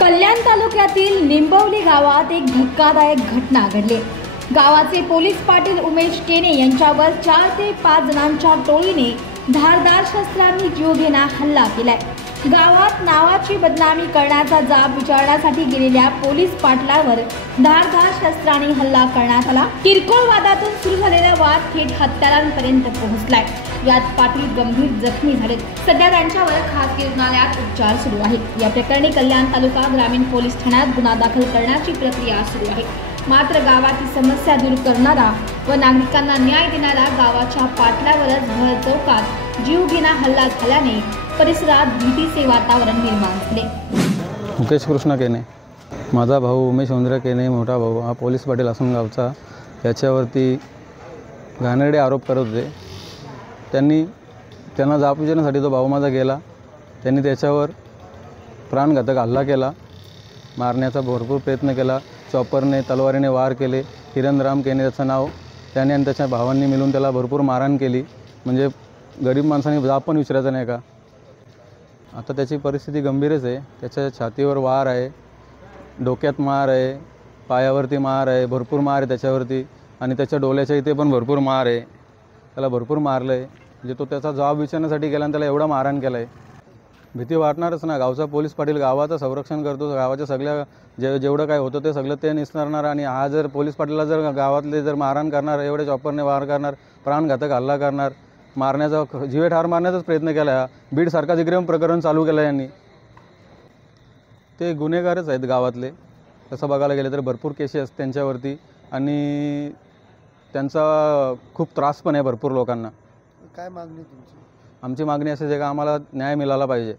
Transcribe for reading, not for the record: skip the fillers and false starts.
कल्याण तालुक्यातील निंबवली गावात एक धक्कादायक घटना घडली। गावाचे पोलीस पाटील उमेश केने यांच्यावर 4 ते 5 जणांच्या टोळीने धारदार शस्त्रांनी जीवघेणा हल्ला केलाय। गावात नावाची बदनामी करण्याचा जाब विचारण्यासाठी गेलेल्या पोलीस पाटलावर धारदार शस्त्रांनी हल्ला करण्यात आला। किरकोळ वादातून सुरू झालेला वाद थेट हत्यारांपर्यंत पोहोचलाय। यात पाटील गंभीर जखमी झालेत। सध्या त्यांच्यावर खासगी रुग्णालयात उपचार सुरू आहेत। या प्रकरणी कल्याण तालुका ग्रामीण पोलीस ठाण्यात गुन्हा दाखल करण्याची प्रक्रिया सुरू आहे। मात्र गावाची समस्या दूर करणारा व नागरिकांना न्याय देणारा गावाच्या पाटलावरच भर चौकात जीवघेणा हल्ला झाल्याने परिसरात भीतीचे वातावरण निर्माण झाले। मुकेश कृष्ण केने, माझा भाऊ उमेश उंद्र केने मोठा भाऊ हा पोलीस पाटील असून गावचा याच्यावरती घाणेरडे आरोप करत होते। त्यांना जाब विचारण्यासाठी तो भाऊ माझा गेला। त्यांनी त्याच्यावर प्राणघातक हल्ला केला, मारण्याचा भरपूर प्रयत्न केला। चॉपरने तलवारीने वार केले। किरणराम केने त्याचं नाव, त्याने आणि त्याच्या भावांनी मिळून त्याला भरपूर मारहाण केली। म्हणजे गरीब माणसाने जाब पण विचारायचं नाही का। आता त्याची परिस्थिती गंभीरच आहे। त्याच्या छातीवर वार आहे, डोक्यात मार आहे, पायावरती मार आहे, भरपूर मार आहे त्याच्यावरती आणि त्याच्या डोळ्याच्या इथे पण भरपूर मार आहे। त्याला भरपूर मारलं आहे। म्हणजे तो त्याचा जबाब विचारण्यासाठी गेला आणि त्याला एवढा मारहाण केला आहे। भीती वाटणारच ना। गावचा पोलीस पाटील गावाचं संरक्षण करतो, गावाच्या सगळ्या जेवढं काय होतं ते सगळं ते निसरणार आणि हा जर पोलीस पाटीलला जर गावातले जर मारहाण करणार, एवढे चॉपरने वार करणार, प्राणघातक हल्ला करणार, मारण्याचा जीवे ठार मारण्याचाच प्रयत्न केला। बीडसारखा विक्रम प्रकरण चालू केलं यांनी। ते गुन्हेगारच आहेत गावातले। तसं बघायला गेलं तर भरपूर केसेस त्यांच्यावरती आणि त्यांचा खूप त्रास पण आहे भरपूर लोकांना। काय मागणी तुमची? आमची मागणी अशी आहे की आम्हाला न्याय मिळाला पाहिजे।